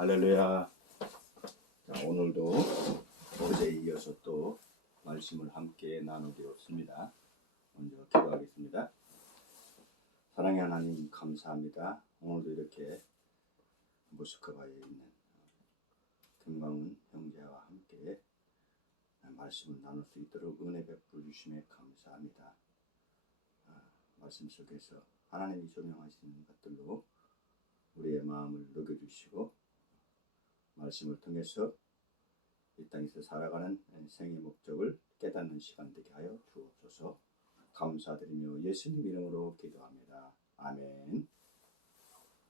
할렐루야. 자, 오늘도 어제에 이어서 또 말씀을 함께 나누겠습니다. 먼저 기도하겠습니다. 사랑의 하나님 감사합니다. 오늘도 이렇게 모스크바에 있는 김광훈 형제와 함께 말씀을 나눌 수 있도록 은혜 베풀어 주심에 감사합니다. 말씀 속에서 하나님이 조명하시는 것들로 우리의 마음을 녹여주시고 말씀을 통해서 이 땅에서 살아가는 생의 목적을 깨닫는 시간 되게 하여 주옵소서. 감사드리며 예수님 이름으로 기도합니다. 아멘.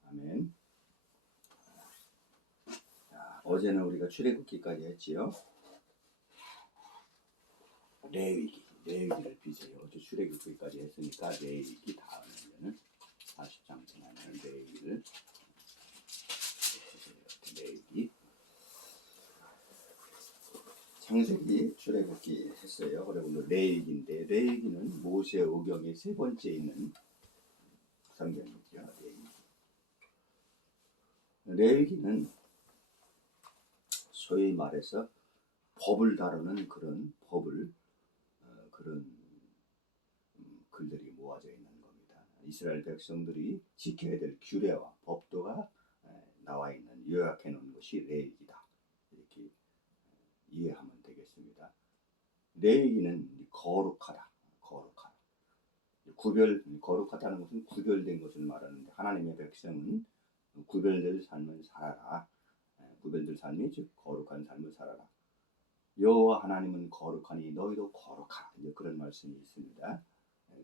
아멘. 자, 어제는 우리가 출애굽기까지 했지요. 레위기를 빚어요. 어제 출애굽기까지 했으니까 레위기 다음에는 40장 지나면 레위기 창세기, 출애굽기 했어요. 그리고 레위기인데 레위기는 모세 오경의 세 번째 있는 성경이죠. 레위기는 소위 말해서 법을 다루는 그런 글들이 모아져 있는 겁니다. 이스라엘 백성들이 지켜야 될 규례와 법도가 나와 있는 요약해 놓은 것이 레위기다. 이렇게 이해하면 되겠습니다. 레위기는 거룩하다. 거룩하다는 것은 구별된 것을 말하는데 하나님의 백성은 구별될 삶을 살아라. 구별될 삶이 즉 거룩한 삶을 살아라. 여호와 하나님은 거룩하니 너희도 거룩하라. 이제 그런 말씀이 있습니다.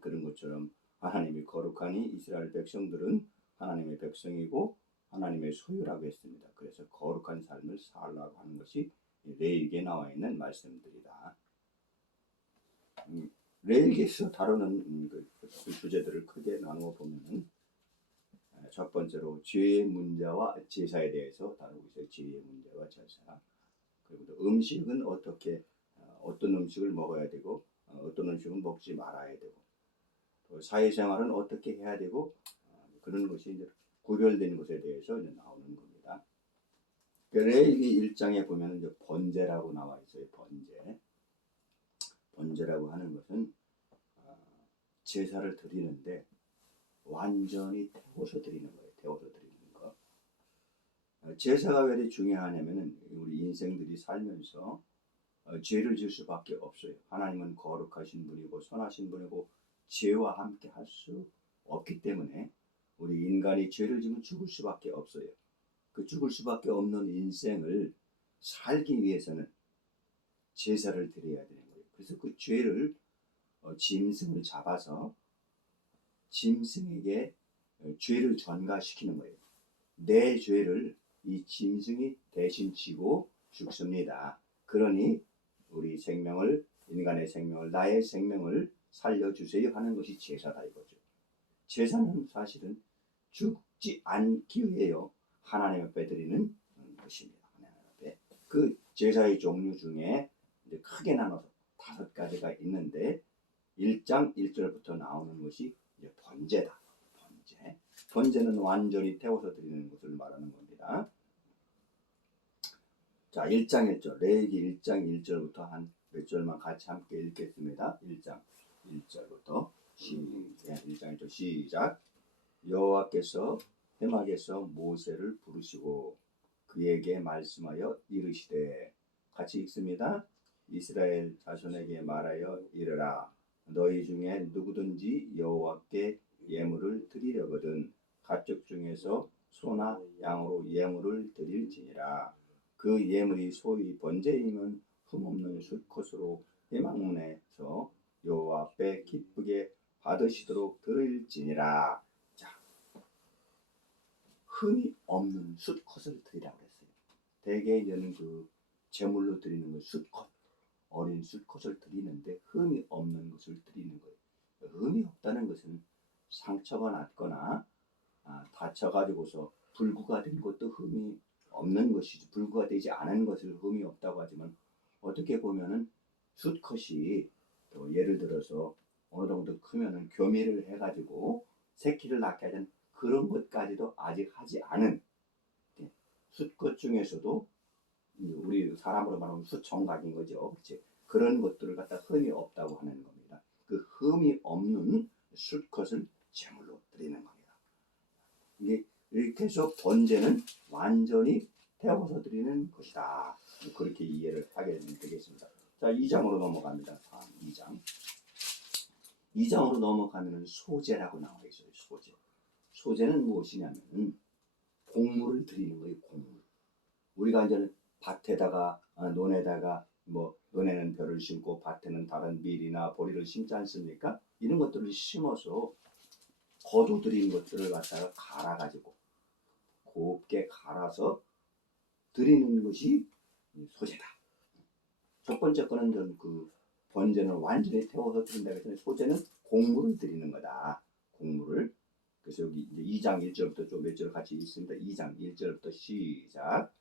그런 것처럼 하나님이 거룩하니 이스라엘 백성들은 하나님의 백성이고 하나님의 소유라고 했습니다. 그래서 거룩한 삶을 살라고 하는 것이 레위기에 나와 있는 말씀들이다. 레위기에서 다루는 그 주제들을 크게 나누어 보면은 첫 번째로 죄의 문제와 제사에 대해서 다루고 있어요. 죄의 문제와 제사. 그리고 또 음식은 어떻게 어떤 음식을 먹어야 되고 어떤 음식은 먹지 말아야 되고 또 사회생활은 어떻게 해야 되고 그런 것이 이제 구별된 것에 대해서 이제 나오는 겁니다. 레위기 1장에 보면 이제 번제라고 나와 있어요. 번제라고 하는 것은 제사를 드리는데 완전히 태워서 드리는 거예요. 제사가 왜 중요하냐면은 우리 인생들이 살면서 죄를 지을 수밖에 없어요. 하나님은 거룩하신 분이고 선하신 분이고 죄와 함께 할 수 없기 때문에 우리 인간이 죄를 지면 죽을 수밖에 없어요. 그 죽을 수밖에 없는 인생을 살기 위해서는 제사를 드려야 되는 거예요. 그래서 그 죄를 짐승을 잡아서 짐승에게 죄를 전가시키는 거예요. 내 죄를 이 짐승이 대신 지고 죽습니다. 그러니 우리 생명을 인간의 생명을 나의 생명을 살려주세요 하는 것이 제사다 이거죠. 제사는 사실은 죽지 않기 위해요. 하나님 앞에 드리는 것입니다. 하나님 앞에. 그 제사의 종류 중에 이제 크게 나눠서 5가지가 있는데 1장 1절부터 나오는 것이 이제 번제다. 번제는 완전히 태워서 드리는 것을 말하는 겁니다. 자, 1장 1절, 레위기 1장 1절부터 한 몇 절만 같이 함께 읽겠습니다. 1장 1절부터 1장 1절 시작. 여호와께서 회막에서 모세를 부르시고 그에게 말씀하여 이르시되 같이 읽습니다. 이스라엘 자손에게 말하여 이르라. 너희 중에 누구든지 여호와께 예물을 드리려거든 가축 중에서 소나 양으로 예물을 드릴지니라. 그 예물이 소위 번제이면 흠없는 숫것으로 회막문에서 여호와 앞에 기쁘게 받으시도록 드릴지니라. 자, 흠이 없는 숫것을 드리라고 했어요. 대개 이제는 그 제물로 드리는 건 숫것, 어린 숫것을 드리는데 흠이 없는 것을 드리는 거예요. 흠이 없다는 것은 상처가 났거나 다쳐가지고서 불구가 된 것도 흠이 없는 것이지, 불구가 되지 않은 것을 흠이 없다고 하지만 어떻게 보면은 숫컷이 또 예를 들어서 어느 정도 크면은 교미를 해가지고 새끼를 낳게 하는 그런 것까지도 아직 하지 않은 숫것 중에서도 우리 사람으로 말하면 수청각인 거죠. 그렇지? 그런 것들을 갖다 흠이 없다고 하는 겁니다. 그 흠이 없는 숫것을 제물로 드리는 겁니다. 이게 이렇게 해서 번제는 완전히 태워서 드리는 것이다. 그렇게 이해를 하게 되겠습니다. 자, 2장으로 넘어갑니다. 다음 2장. 2장으로 넘어가면 소제라고 나와 있어요. 소제. 소제는 무엇이냐면 곡물을 드리는 거예요. 곡물. 우리가 이제 밭에다가 논에다가 뭐 논에는 벼를 심고 밭에는 다른 밀이나 보리를 심지 않습니까? 이런 것들을 심어서 거두드린 것들을 갖다가 갈아가지고 곱게 갈아서 드리는 것이 소제다. 첫 번째 거는 그 번제는 완전히 태워서 드린다 그랬더니 소제는 곡물을 드리는 거다. 곡물을. 그래서 여기 이제 2장 1절부터 좀 몇 절 같이 있습니다. 2장 1절부터 시작.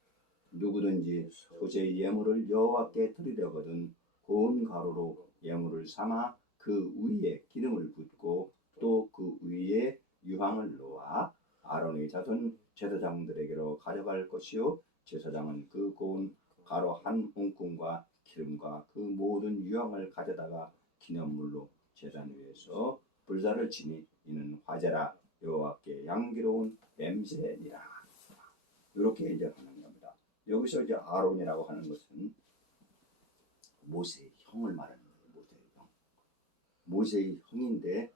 누구든지 소제의 예물을 여호와께 드리려거든 고운 가루로 예물을 삼아 그 위에 기름을 붓고 또 그 위에 유황을 놓아 아론의 자손 제사장들에게로 가져갈 것이요 제사장은 그 고운 가루 한 움큼과 기름과 그 모든 유황을 가져다가 기념물로 제단 위에서 불사를 치니 이는 화제라 여호와께 향기로운 냄새니라. 이렇게 이제 하는 겁니다. 여기서 이제 아론이라고 하는 것은 모세의 형을 말하는 거예요. 모세의 형. 모세의 형인데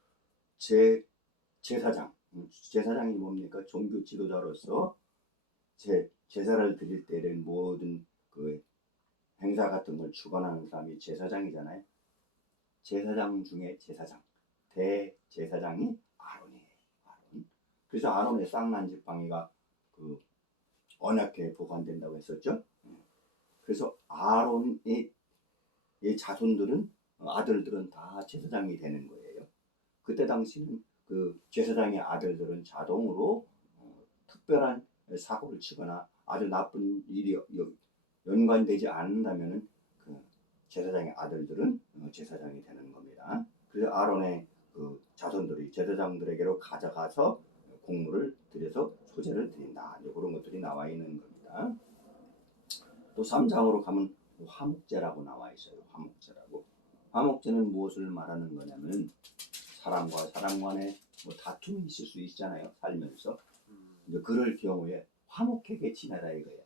제사장이 뭡니까? 종교 지도자로서 제사를 드릴 때는 모든 그 행사 같은 걸 주관하는 사람이 제사장이잖아요. 제사장 중에 제사장, 대제사장이 아론이에요. 아론. 그래서 아론의 쌍난 지팡이가 그 언약궤에 보관된다고 했었죠. 그래서 아론의 자손들은 아들들은 다 제사장이 되는 거예요. 그때 당시는 그 제사장의 아들들은 자동으로 특별한 사고를 치거나 아주 나쁜 일이 연관되지 않는다면은 그 제사장의 아들들은 제사장이 되는 겁니다. 그래서 아론의 그 자손들이 제사장들에게로 가져가서 곡물을 들여서 소제를 드린다. 그런 것들이 나와 있는 겁니다. 또 3장으로 가면 화목제라고 나와 있어요. 화목제라고. 화목제는 무엇을 말하는 거냐면 사람과 사람 간에 뭐 다툼이 있을 수 있잖아요. 살면서. 이제 그럴 경우에 화목하게 지내라 이거예요.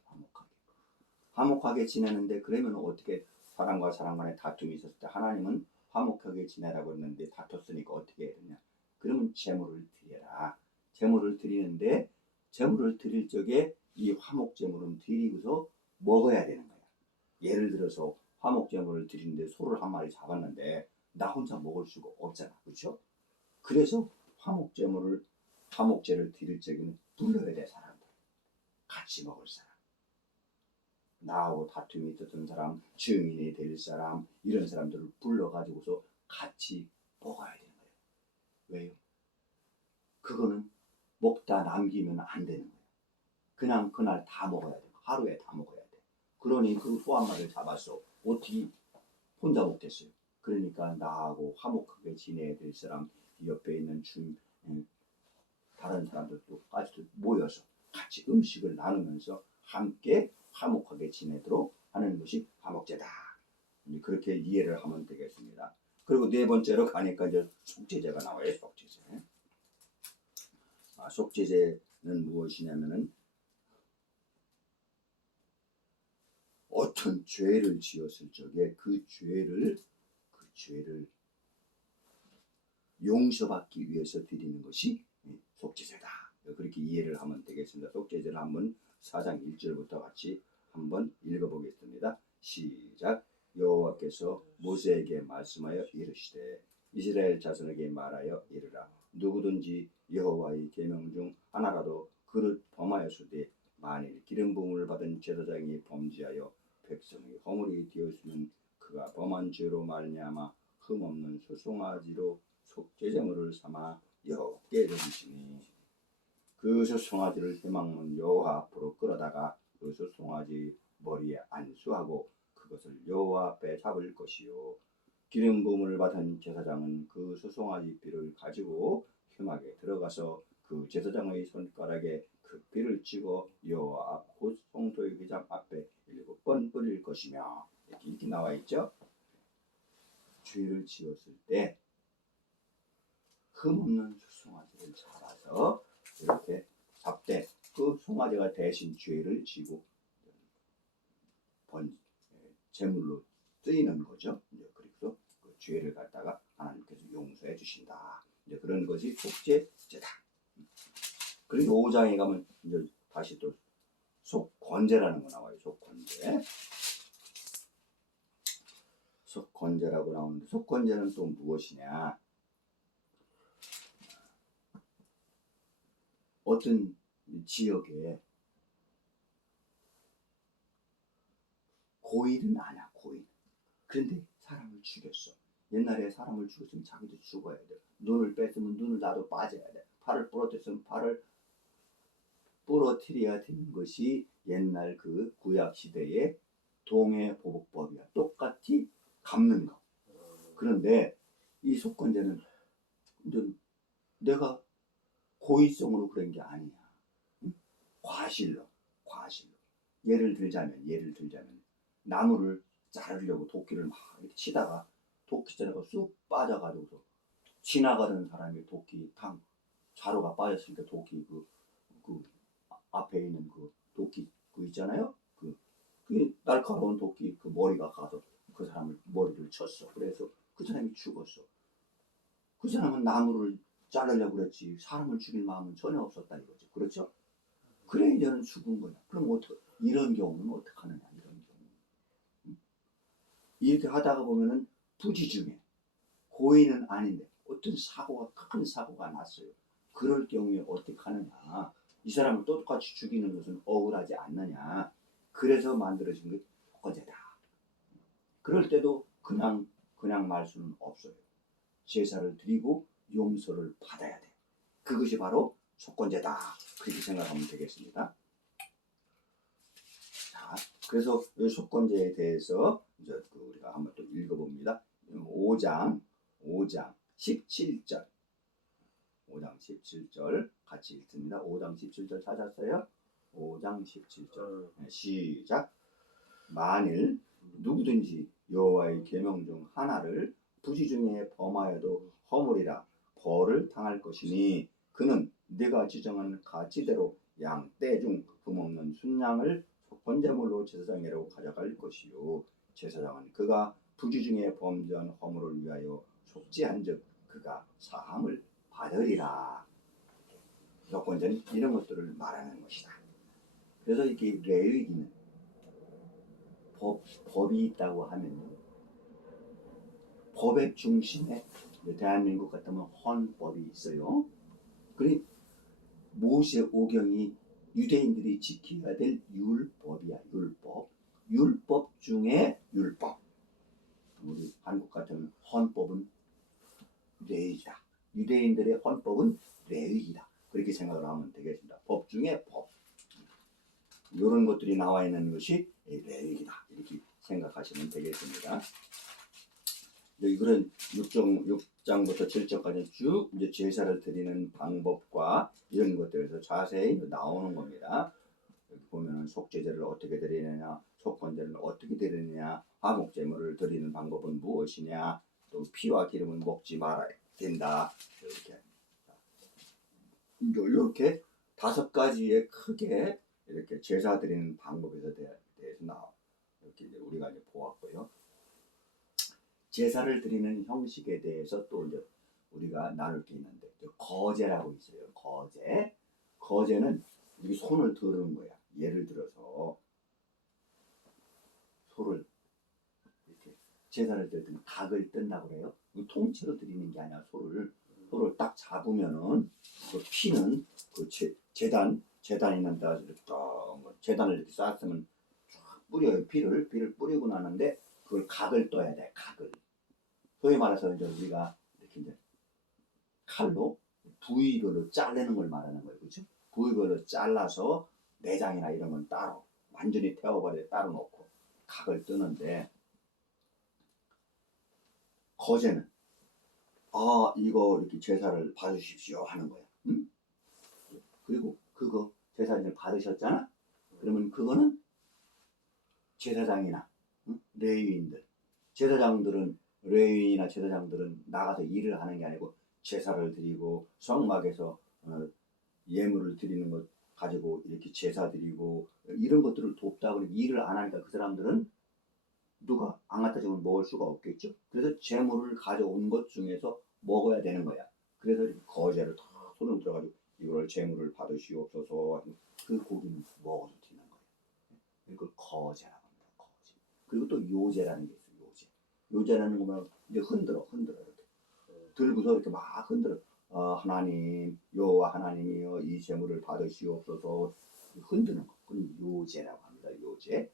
화목하게 지내는데 그러면 어떻게 사람과 사람 간에 다툼이 있었을 때 하나님은 화목하게 지내라고 했는데 다퉜으니까 어떻게 해야 되냐. 그러면 제물을 드려라. 제물을 드리는데 제물을 드릴 적에 이 화목제물은 드리고서 먹어야 되는 거야. 예를 들어서 화목제물을 드리는데 소를 한 마리 잡았는데 나 혼자 먹을 수가 없잖아. 그렇죠? 그래서 화목제를 드릴 적에는 불러야 돼. 사람들. 같이 먹을 사람. 나하고 다툼이 있었던 사람, 증인이 될 사람, 이런 사람들을 불러가지고서 같이 먹어야 되는 거예요. 왜요? 그거는 먹다 남기면 안 되는 거예요. 그냥 그날 다 먹어야 돼. 하루에 다 먹어야 돼. 그러니 그 소 한 마리를 잡았어. 어떻게 혼자 먹겠어요? 그러니까 나하고 화목하게 지내야 될 사람, 옆에 있는 다른 사람들도 같이 모여서 같이 음식을 나누면서 함께 화목하게 지내도록 하는 것이 화목제다. 그렇게 이해를 하면 되겠습니다. 그리고 네 번째로 가니까 이제 속죄제가 나와요. 속죄제. 속죄제는 무엇이냐면은 어떤 죄를 지었을 적에 그 죄를 용서받기 위해서 드리는 것이 속죄제다. 그렇게 이해를 하면 되겠습니다. 속죄제를 한번 4장 1절부터 같이 한번 읽어보겠습니다. 시작. 여호와께서 모세에게 말씀하여 이르시되 이스라엘 자손에게 말하여 이르라. 누구든지 여호와의 계명 중 하나라도 그릇 범하였으되 만일 기름 부음을 받은 제사장이 범죄하여 백성의 허물이 되었으면 그가 범한 죄로 말미암아 흠없는 소송아지로 속죄제물을 삼아 여호와께 드리시니 그 소송아지를 해먹는 여호와 앞으로 끌어다가 그 소송아지 머리에 안수하고 그것을 여호와 앞에 잡을 것이요 기름 부음을 받은 제사장은 그 소송아지 뼈를 가지고 회막에 들어가서 그 제사장의 손가락에 그 뼈를 찍어 여호와 앞 것이며 이렇게 나와 있죠. 죄를 지었을 때 흠없는 송아지를 잡아서 이렇게 잡되 그 송아지가 대신 죄를 지고 제물로 쓰이는 거죠. 그래서 그 죄를 갖다가 하나님께서 용서해 주신다. 이제 그런 것이 속죄제다. 그리고 5장에 가면 이제 다시 또 속건제라는 거 나와요. 속건제. 속건제라고 나오는데 속건제는 또 무엇이냐? 어떤 지역에 고인은 아니야. 고인. 그런데 사람을 죽였어. 옛날에 사람을 죽였으면 자기도 죽어야 돼. 눈을 뺐으면 눈을 나도 빠져야 돼. 팔을 부러뜨렸으면 팔을 부러뜨려야 되는 것이 옛날 그 구약 시대의 동해보복법이야. 똑같이 갚는 거. 그런데 이 속건제는 내가 고의성으로 그런 게 아니야. 응? 과실로. 예를 들자면 나무를 자르려고 도끼를 막 이렇게 치다가 도끼자루가 쑥 빠져가지고서 지나가던 사람이 도끼 자루가 빠졌으니까 도끼 그 앞에 있는 그 도끼 그 있잖아요. 그 날카로운 도끼 그 머리가 가서 그 사람을 머리를 쳤어. 그래서 그 사람이 죽었어. 그 사람은 나무를 자르려고 그랬지 사람을 죽일 마음은 전혀 없었다 이거죠. 그렇죠? 그래 이제는 죽은 거야. 그럼 이런 경우는 어떻게 하느냐? 이런 경우 이렇게 하다가 보면은 부지 중에 고의는 아닌데 어떤 큰 사고가 났어요. 그럴 경우에 어떻게 하느냐? 이 사람을 똑같이 죽이는 것은 억울하지 않느냐? 그래서 만들어진 게 속건제다. 그럴 때도 그냥 말 수는 없어요. 제사를 드리고 용서를 받아야 돼. 그것이 바로 속건제다. 그렇게 생각하면 되겠습니다. 자, 그래서 이 속건제에 대해서 이제 우리가 한번 또 읽어봅니다. 5장 17절. 5장 17절 같이 읽습니다. 5장 17절 찾았어요? 5장 17절. 시작. 만일 누구든지 여호와의 계명 중 하나를 부지 중에 범하여도 허물이라 벌을 당할 것이니 그는 네가 지정한 가치대로 양 떼 중 흠없는 순양을 속건제물로 제사장에로 가져갈 것이요 제사장은 그가 부지 중에 범죄한 허물을 위하여 속죄한즉 그가 사함을 받으리라. 속건제는 이런 것들을 말하는 것이다. 그래서 이렇게 레위기는 법이 있다고 하면요. 법의 중심에 대한민국 같으면 헌법이 있어요. 그리고 모세 오경이 유대인들이 지켜야 될 율법이야. 율법 중에 율법. 우리 한국 같으면 헌법은 레위기다. 유대인들의 헌법은 레위기다. 그렇게 생각을 하면 되겠습니다. 법 중에 법. 이런 것들이 나와 있는 것이 레위기다. 이렇게 생각하시면 되겠습니다. 그런 6장부터 7장까지 쭉 이제 제사를 드리는 방법과 이런 것들에서 자세히 나오는 겁니다. 여기 보면은 속죄제를 어떻게 드리느냐, 속건제를 어떻게 드리느냐, 화목제물을 드리는 방법은 무엇이냐, 또 피와 기름은 먹지 말아야 된다. 이렇게 5가지의 크게 이렇게 제사 드리는 방법에 대해서 나와. 이렇게 우리가 이제 보았고요. 제사를 드리는 형식에 대해서 또 이제 우리가 나눌 게 있는데 거제라고 있어요. 거제는 우리 손을 드는 거야. 예를 들어서 소를 이렇게 제사를 드릴 때는 각을 뜬다고 그래요. 통째로 드리는 게 아니라 소를 딱 잡으면은 그 피는 그 재단 있는 데서 이렇게 재단을 이렇게 쌓았으면 쫙 뿌려요. 피를 뿌리고 나는데 그걸 각을 떠야 돼. 각을. 소위 말해서 이제 우리가 이렇게 이제 칼로 부위별로 자르는 걸 말하는 거예요. 그렇죠? 부위별로 잘라서 내장이나 이런 건 따로 완전히 태워버려 따로 놓고 각을 뜨는데 거제는 이거 이렇게 제사를 받으십시오 하는 거야. 응? 그리고 그거 제사를 받으셨잖아? 그러면 그거는 제사장이나 응? 레위인들. 제사장들은 레위인이나 제사장들은 나가서 일을 하는 게 아니고 제사를 드리고 성막에서 예물을 드리는 것 가지고 이렇게 제사 드리고 이런 것들을 돕다 보니 일을 안 하니까 그 사람들은 누가 안 갖다 주면 먹을 수가 없겠죠. 그래서 재물을 가져온 것 중에서 먹어야 되는 거야. 그래서 이렇게 거제를 다 손을 들어가지고 이거를 재물을 받으시옵소서. 그 고기는 먹어도 되는 거예요. 이걸 거제라고 합니다. 거제. 그리고 또 요제라는 게 있어요. 요제. 요제라는 거면 이제 흔들어 이렇게 들고서 이렇게 막 흔들어. 하나님, 여호와 하나님이여 이 재물을 받으시옵소서. 흔드는 거. 그건 요제라고 합니다. 요제.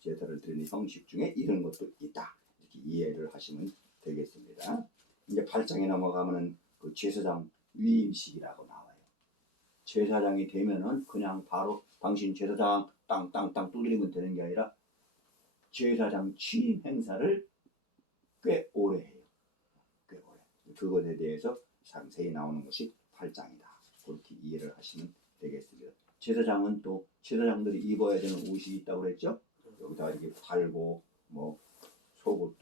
제사를 드리는 형식 중에 이런 것도 있다. 이렇게 이해를 하시면 되겠습니다. 이제 8장에 넘어가면은 그 제사장 위임식이라고 나와요. 제사장이 되면은 그냥 바로 당신 제사장 땅땅땅 두드리면 되는 게 아니라 제사장 취임 행사를 꽤 오래 해요. 꽤 오래. 그것에 대해서 상세히 나오는 것이 8장이다. 그렇게 이해를 하시면 되겠습니다. 제사장은 또 제사장들이 입어야 되는 옷이 있다고 그랬죠? 여기다 이렇게 달고 뭐 속옷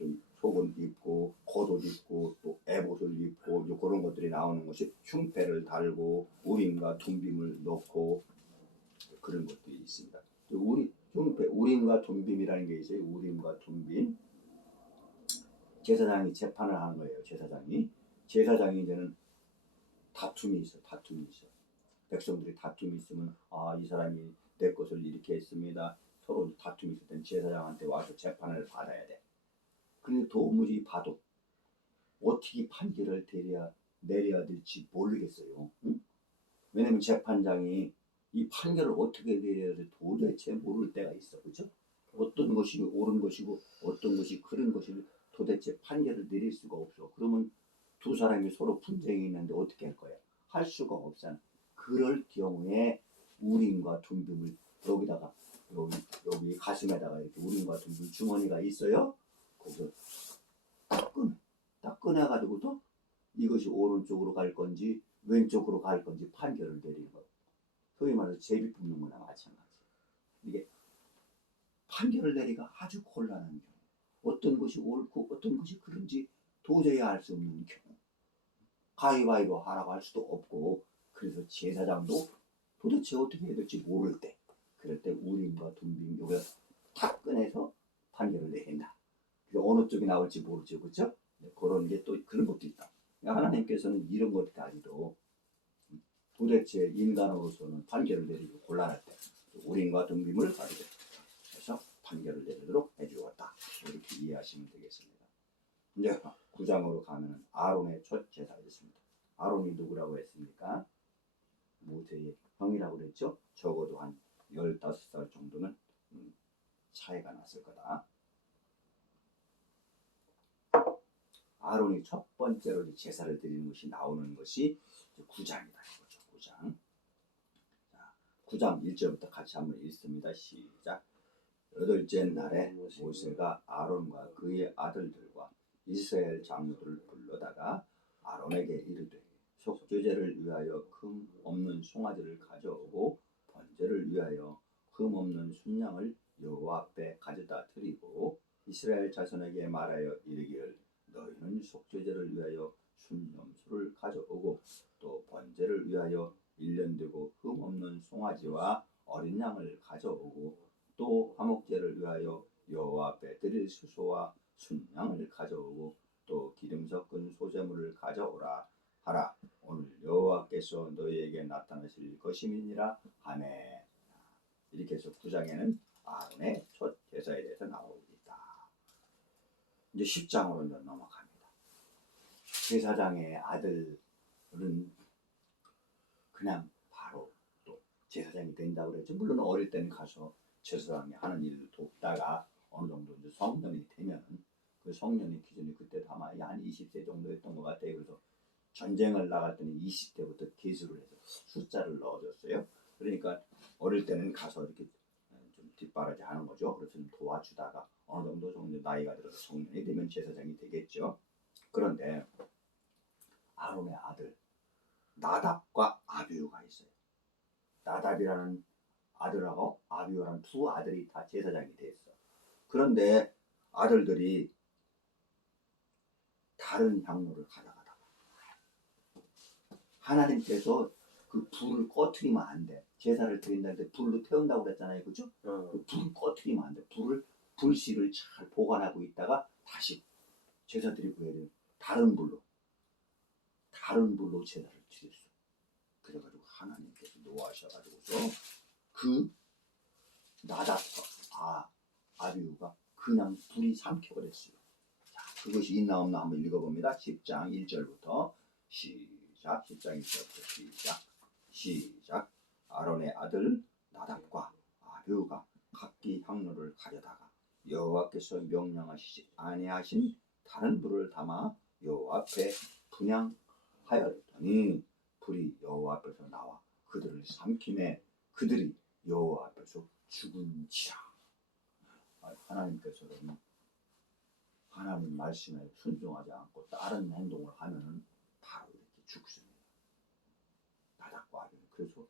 입고 겉옷 입고 또 에봇을 입고 그런 것들이 나오는 것이 흉패를 달고 우림과 둠빔을 넣고 그런 것들이 있습니다. 흉패 우림과 둠빔이라는 게 있어요. 우림과 둠빔. 제사장이 재판을 하는 거예요. 제사장이 이제는 다툼이 있어. 백성들이 다툼이 있으면 이 사람이 내 것을 이렇게 했습니다. 서로 다툼이 있을 땐 제사장한테 와서 재판을 받아야 돼. 그런데 도무지 봐도 어떻게 판결을 내려야 될지 모르겠어요. 응? 왜냐면 재판장이 이 판결을 어떻게 내려야 될지 도대체 모를 때가 있어. 그렇죠? 어떤 것이 옳은 것이고 어떤 것이 그른 것을 도대체 판결을 내릴 수가 없어. 그러면 두 사람이 서로 분쟁이 있는데 어떻게 할 거야? 할 수가 없잖아. 그럴 경우에 우림과 둠빔을 여기다가 여기 가슴에다가 이렇게 우림과 둠빔 주머니가 있어요. 거기서 딱 꺼내가지고서 이것이 오른쪽으로 갈 건지 왼쪽으로 갈 건지 판결을 내리는 거예요. 소위 말해서 제비 뽑는 거나 마찬가지. 이게 판결을 내리기가 아주 곤란한 경우. 어떤 것이 옳고 어떤 것이 그른지 도저히 알 수 없는 경우. 가위바위보 하라고 할 수도 없고 그래서 제사장도 도대체 어떻게 해야 될지 모를 때 그럴 때 우림과 둠빔 여기다 탁 꺼내서 판결을 내린다. 어느 쪽이 나올지 모르죠. 그렇죠? 그런 게 또 그런 것도 있다. 하나님께서는 이런 것까지도 도대체 인간으로서는 판결을 내리기 곤란할 때 우림과 둠빔을 가지고 해서 판결을 내리도록 해주었다. 이렇게 이해하시면 되겠습니다. 이제 9장으로 가면 아론의 첫 제사였습니다. 아론이 누구라고 했습니까? 모세의 형이라고 그랬죠? 적어도 한 15살 정도는 차이가 났을 거다. 아론이 첫 번째로 제사를 드리는 것이 나오는 것이 9장이다. 9장. 자, 9장 1절부터 같이 한번 읽습니다. 시작. 여덟째 날에 모세가 아론과 그의 아들들과 이스라엘 장로들을 불러다가 아론에게 이르되 속죄제를 위하여 금 없는 송아지를 가져오고 번제를 위하여 금 없는 순양을 여호와 앞에 가져다 드리고 이스라엘 자손에게 말하여 이르기를 너희는 속죄제를 위하여 순염소를 가져오고 또 번제를 위하여 1년 되고 흠 없는 송아지와 어린 양을 가져오고 또 화목제를 위하여 여호와 앞에 드릴 수소와 순양을 가져오고 또 기름 섞은 소제물을 가져오라 하라. 오늘 여호와께서 너희에게 나타나실 것임이니라 하매. 이렇게 해서 9장에는 아론의 첫 제사에 대해서 나오고 있다. 이제 10장으로 넘어갑니다. 제사장의 아들은 그냥 바로 또 제사장이 된다고 그랬죠. 물론 어릴 때는 가서 제사장이 하는 일을 돕다가 어느 정도 이제 성년이 되면 그 성년의 기준이 그때 아마 한 20세 정도였던 것 같아요. 그래서 전쟁을 나갈 때는 20대부터 계수를 해서 숫자를 넣어줬어요. 그러니까 어릴 때는 가서 이렇게 좀 뒷바라지 하는 거죠. 그래서 좀 도와주다가 어느 정도 나이가 들어서 성년이 되면 제사장이 되겠죠. 그런데 아론의 아들 나답과 아비후가 있어요. 나답이라는 아들하고 아비후라는 두 아들이 다 제사장이 됐어. 그런데 아들들이 다른 향로를 가져가다가 하나님께서 그 불을 꺼트리면 안 돼. 제사를 드린다는데 불로 태운다고 그랬잖아요. 그죠? 그 불을 꺼트리면 안 돼. 불씨를 잘 보관하고 있다가 다시 제사 드리고 해야 돼. 다른 불로 제사를 드렸어. 그래가지고 하나님께서 노하셔가지고서 그 나답과 아비후가 그냥 불이 삼켜버렸어요. 자, 그것이 있나 없나 한번 읽어봅니다. 10장 1절부터 시작. 10장 1절부터 시작. 아론의 아들 나답과 아비후가 각기 향로를 가져다가 여호와께서 명령하시지 아니하신 다른 불을 담아 여호와 앞에 분향하였더니 불이 여호와 앞에서 나와 그들을 삼키매 그들이 여호와 앞에서 죽은지라. 하나님께서는 하나님 말씀에 순종하지 않고 다른 행동을 하면은 바로 이렇게 죽습니다. 나답과 아비는 그래서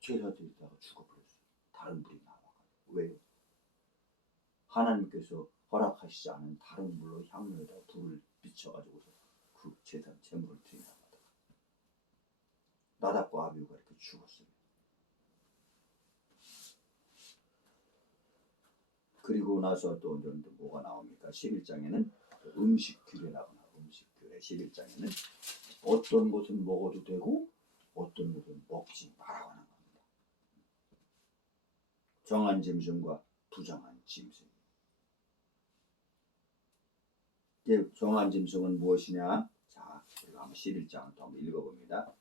제사 드리다가 죽어버렸어요. 다른 불이 나와가지고. 왜요? 하나님께서 허락하시지 않은 다른 불로 향로에다 불을 비춰가지고서 그 제사 제물을 드린다고 하다가 나답과 아비후가 이렇게 죽었어요. 그리고 나서 또 뭐가 나옵니까? 11장에는 음식 규례라고 나와요. 음식 규례 11장에는 어떤 것은 먹어도 되고 어떤 것은 먹지 말라고 하는 겁니다. 정한 짐승과 부정한 짐승. 정한 짐승은 무엇이냐? 자, 우리가 한번 11장을 또 한번 읽어봅니다.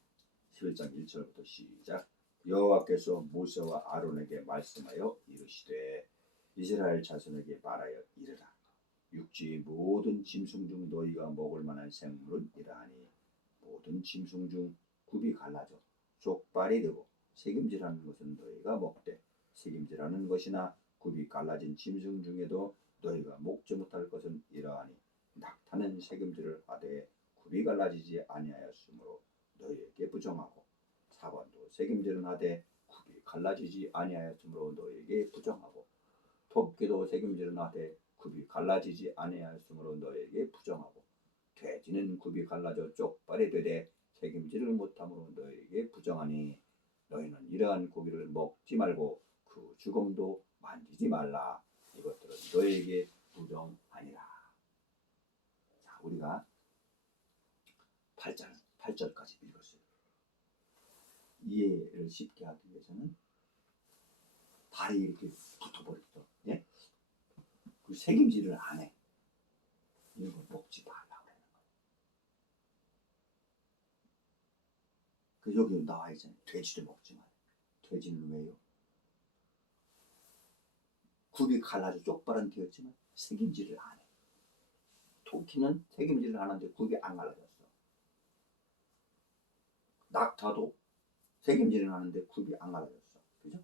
11장 1절부터 시작. 여호와께서 모세와 아론에게 말씀하여 이르시되 이스라엘 자손에게 말하여 이르라. 육지의 모든 짐승 중 너희가 먹을 만한 생물은 이러하니 모든 짐승 중 굽이 갈라져 족발이 되고 새김질하는 것은 너희가 먹되 새김질하는 것이나 굽이 갈라진 짐승 중에도 너희가 먹지 못할 것은 이러하니 낙타는 새김질을 하되 굽이 갈라지지 아니하였으므로 너희에게 부정하고 사반도 새김질은 하되 굽이 갈라지지 아니하였으므로 너희에게 부정하고 토끼도 새김질은 하되 굽이 갈라지지 아니하였으므로 너희에게 부정하고 돼지는 굽이 갈라져 쪽발이 되되 새김질을 못함으로 너희에게 부정하니 너희는 이러한 고기를 먹지 말고 그 죽음도 만지지 말라. 이것들은 너희에게 부정하니라. 자, 우리가 8절까지 읽었어요. 이해를 쉽게 하기 위해서는 발이 이렇게 붙어버렸어. 예? 그 새김질을 안 해. 이런 걸 먹지 말라고 그러는 거예요. 그 여기 나와 있잖아요. 돼지도 먹지 마. 돼지는 왜요? 굽이 갈라져 쪽발은 되었지만 새김질을 안 해. 토끼는 새김질을 하는데 굽이 안 갈라졌어. 낙타도 새김질을 하는데 굽이 안 갈라졌어. 그죠?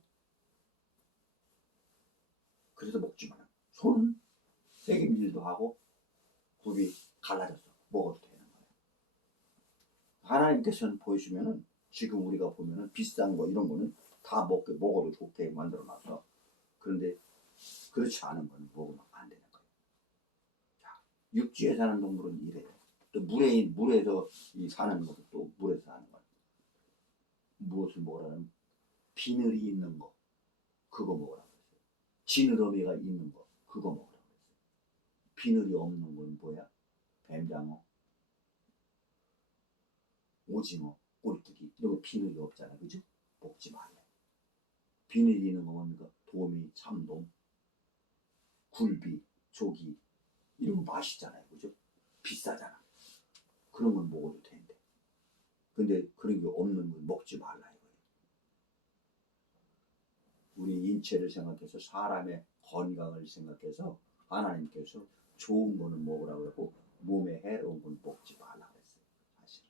그래서 먹지 마라. 소는 새김질도 하고 굽이 갈라졌어. 먹어도 되는 거예요. 하나님께서는 보시면은 지금 우리가 보면은 비싼 거 이런 거는 다 먹어도 좋게 만들어 놨어. 그런데 그렇지 않은 건 먹으면 안 되는 거예요. 자, 육지에 사는 동물은 이래요. 또 물에서 사는 것도 또 물에서 사는 거예요. 무엇을 먹으라는 비늘이 있는 거 그거 먹으라고 했어요. 지느러미가 있는 거 그거 먹으라고 했어요. 비늘이 없는 건 뭐야? 뱀장어, 오징어, 꼴뚜기 이런 거 비늘이 없잖아. 그죠? 먹지 말래. 비늘이 있는 거 뭡니까? 도미, 참돔, 굴비, 조기 이런 거 맛있잖아요. 그죠? 비싸잖아. 그런 건 먹어도 되는데. 근데 그런 게 없는 건 먹지 말라 이거예요. 우리 인체를 생각해서 사람의 건강을 생각해서 하나님께서 좋은 거는 먹으라고 하고 몸에 해로운 건 먹지 말라고 했어요. 사실.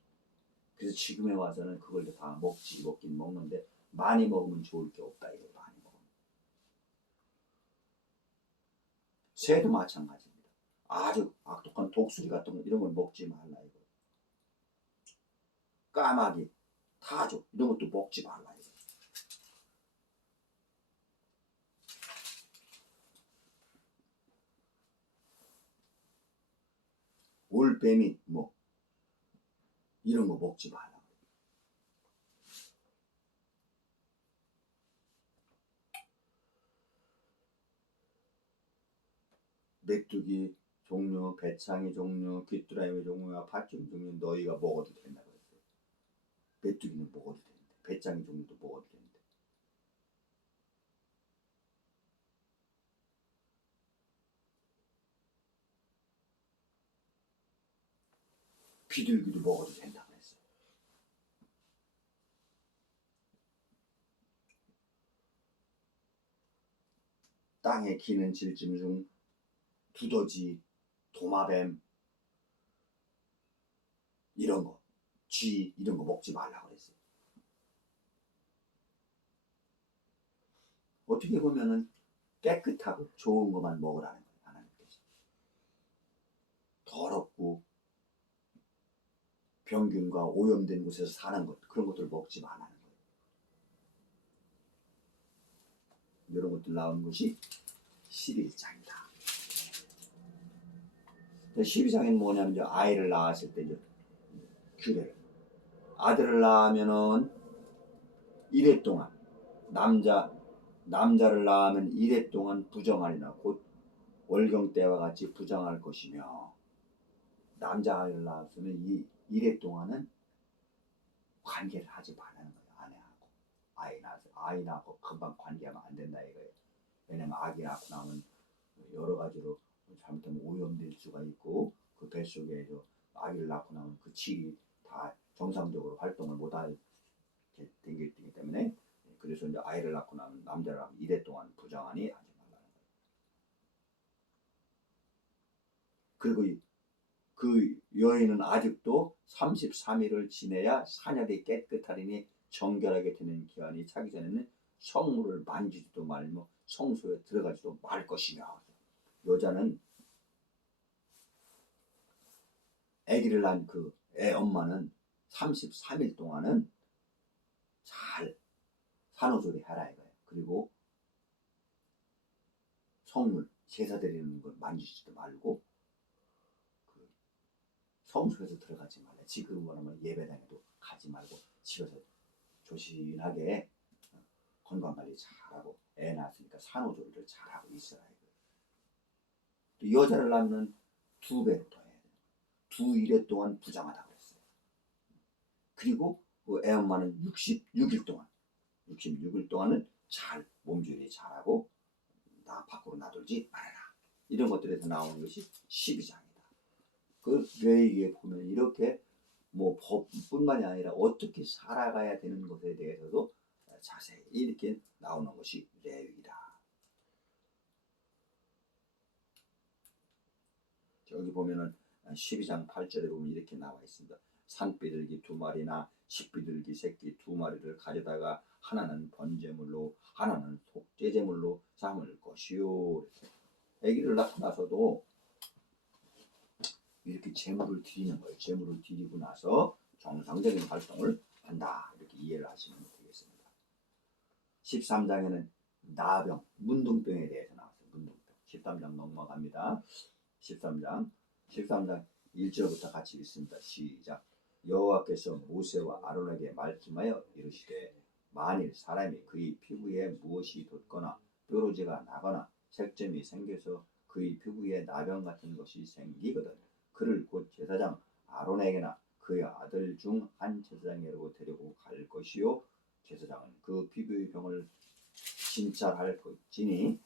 그래서 지금에 와서는 그걸 다 먹긴 먹는데 많이 먹으면 좋을 게 없다 이거 많이 먹으면. 새도 마찬가지입니다. 아주 악독한 독수리 같은 거 이런 건 먹지 말라 이거. 까마귀, 타조 이런 것도 먹지 말라 이거. 올빼미 뭐 이런 거 먹지 말라. 메뚜기 종류, 배창이 종류, 귀뚜라미 종류와 팥죽 종류 너희가 먹어도 된다고 했어요. 메뚜기는 먹어도 되는데, 배창이 종류도 먹어도 되는데. 비둘기도 먹어도 된다고 했어요. 땅에 기는 질짐 중 두더지, 도마뱀 이런 거, 쥐 이런 거 먹지 말라고 그랬어요. 어떻게 보면은 깨끗하고 좋은 것만 먹으라는 거예요. 하나님께서. 더럽고 병균과 오염된 곳에서 사는 것, 그런 것들 먹지 말라는 거예요. 이런 것들 나오는 것이 11장이다. 12장에는 뭐냐면 이제 아이를 낳았을 때 이제 규례를, 아들을 낳으면은 1회 동안, 남자를 낳으면 1회 동안 부정하리라. 곧 월경 때와 같이 부정할 것이며, 남자아이를 낳았으면 이 1회 동안은 관계를 하지 말라는 거예요. 아내하고. 아이 낳고 금방 관계하면 안 된다 이거예요. 왜냐면 아기 낳고 나면 여러 가지로 잘못하면 오염될 수가 있고, 그 뱃속에 아기를 낳고 나면 그 질이 다 정상적으로 활동을 못하게 되기 때문에, 그래서 이제 아이를 낳고 나면 남자를 하면 1회 동안 부정하니 하지 말라는 거예요. 그리고 그 여인은 아직도 33일을 지내야 사녀들이 깨끗하리니 정결하게 되는 기한이 차기 전에는 성물을 만지지도 말며 성소에 들어가지도 말 것이며, 여자는 아기를 낳은 그 애 엄마는 33일 동안은 잘 산후조리 하라 이거예요. 그리고 성물 제사 드리는 걸 만지지도 말고, 그 성소에서 들어가지 말라. 지금 말하면 예배당에도 가지 말고 집에서 조신하게 건강관리 잘하고, 애 낳았으니까 산후조리를 잘하고 있어라 이거예요. 또 여자를 낳으면 2배로 더 해야 돼요. 2일에 동안 부정하다고 했어요. 그리고 그 애 엄마는 66일 동안은 잘 몸조리 잘하고 나 밖으로 놔두지 말아라. 이런 것들에서 나오는 것이 12장이다. 그 뇌에 보면 이렇게 뭐 법뿐만이 아니라 어떻게 살아가야 되는 것에 대해서도 자세히 이렇게 나오는 것이 레위기다. 여기 보면은 12장 8절에 보면 이렇게 나와 있습니다. 산비둘기 2마리나 십비둘기 새끼 2마리를 가져다가 하나는 번제물로 하나는 속죄제물로 삼을 것이요. 아기를 낳고 나서도 이렇게 제물을 드리는 거예요. 제물을 드리고 나서 정상적인 활동을 한다. 이렇게 이해를 하시면 되겠습니다. 13장에는 나병, 문둥병에 대해서 나왔어요. 문둥병. 13장 넘어갑니다. 13장 1절부터 같이 읽습니다. 시작. 여호와께서 모세와 아론에게 말씀하여 이르시되, 만일 사람이 그의 피부에 무엇이 돋거나 뾰루지가 나거나 색점이 생겨서 그의 피부에 나병 같은 것이 생기거든 그를 곧 제사장 아론에게나 그의 아들 중 한 제사장에게로 데리고 갈 것이요, 제사장은 그 피부의 병을 진찰할 것이니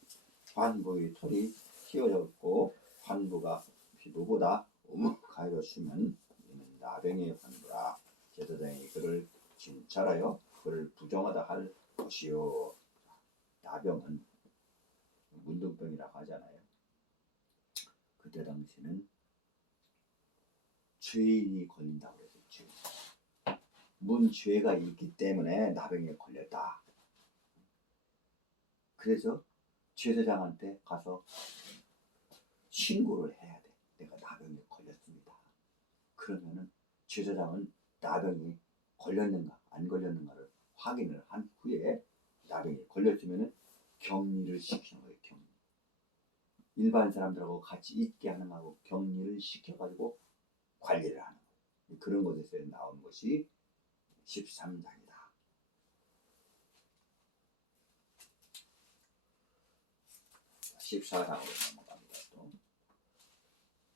환부의 털이 휘어졌고 환부가 피부보다 가벼웠으면 이는 나병의 환부라. 제사장이 그를 진찰하여 그를 부정하다 할 것이요. 나병은 문둥병이라고 하잖아요. 그때 당시는 죄인이 걸린다고 그래서 문죄가 있기 때문에 나병에 걸렸다. 그래서 제사장한테 가서 신고를 해야 돼. 내가 나병에 걸렸습니다. 그러면은 제사장은 나병이 걸렸는가 안 걸렸는가를 확인을 한 후에, 나병이 걸렸으면은 격리를 시키는 거예요. 일반 사람들하고 같이 있게 하는 거하고 격리를 시켜가지고 관리를 하는 거예요. 그런 것에서 나온 것이 13장이다. 14장으로 넘어갑니다. 또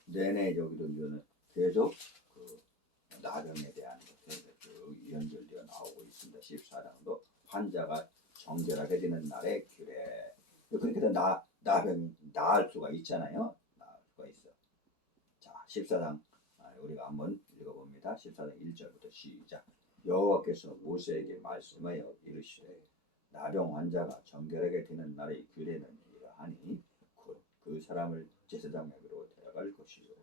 내내 여기도 이제는 계속 그 나병에 대한 것에 연결되어 나오고 있습니다. 14장도 환자가 정결하게 되는 날에 규례. 그러니까 나병이 나을 수가 있잖아요. 나을 수가 있어. 자, 14장 우리가 한번 읽어봅니다. 14장 1절부터 시작. 여호와께서 모세에게 말씀하여 이르시되 나병 환자가 정결하게 되는 날의 규례는 이러하니 그 사람을 제사장에게로 데려갈 것이요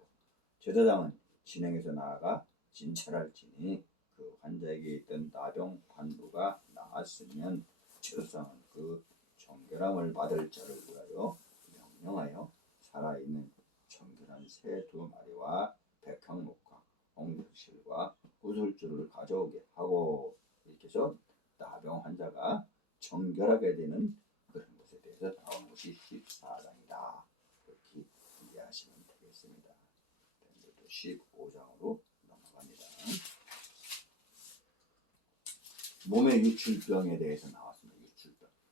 제사장은 진행에서 나아가 진찰할지니 그 환자에게 있던 나병 환부가 나았으면 제사장은 그 정결함을 받을 자를 위하여 명령하여 살아있는 정결한 새 2마리와 백향목과 홍색실과 구슬줄을 가져오게 하고 이렇게 해서 나병 환자가 정결하게 되는 그런 것에 대해서 나온 것이 14장이다. 이렇게 이해하시면 되겠습니다. 15장으로 넘어갑니다. 몸의 유출병에 대해서 나왔습니다.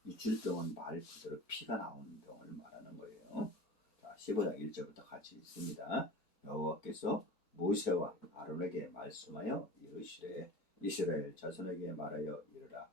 유출병은 말 그대로 피가 나오는 병을 말하는 거예요. 자, 15장 1절부터 같이 읽습니다. 여호와께서 모세와 아론에게 말씀하여 이르시되 이스라엘 자손에게 말하여 이르라.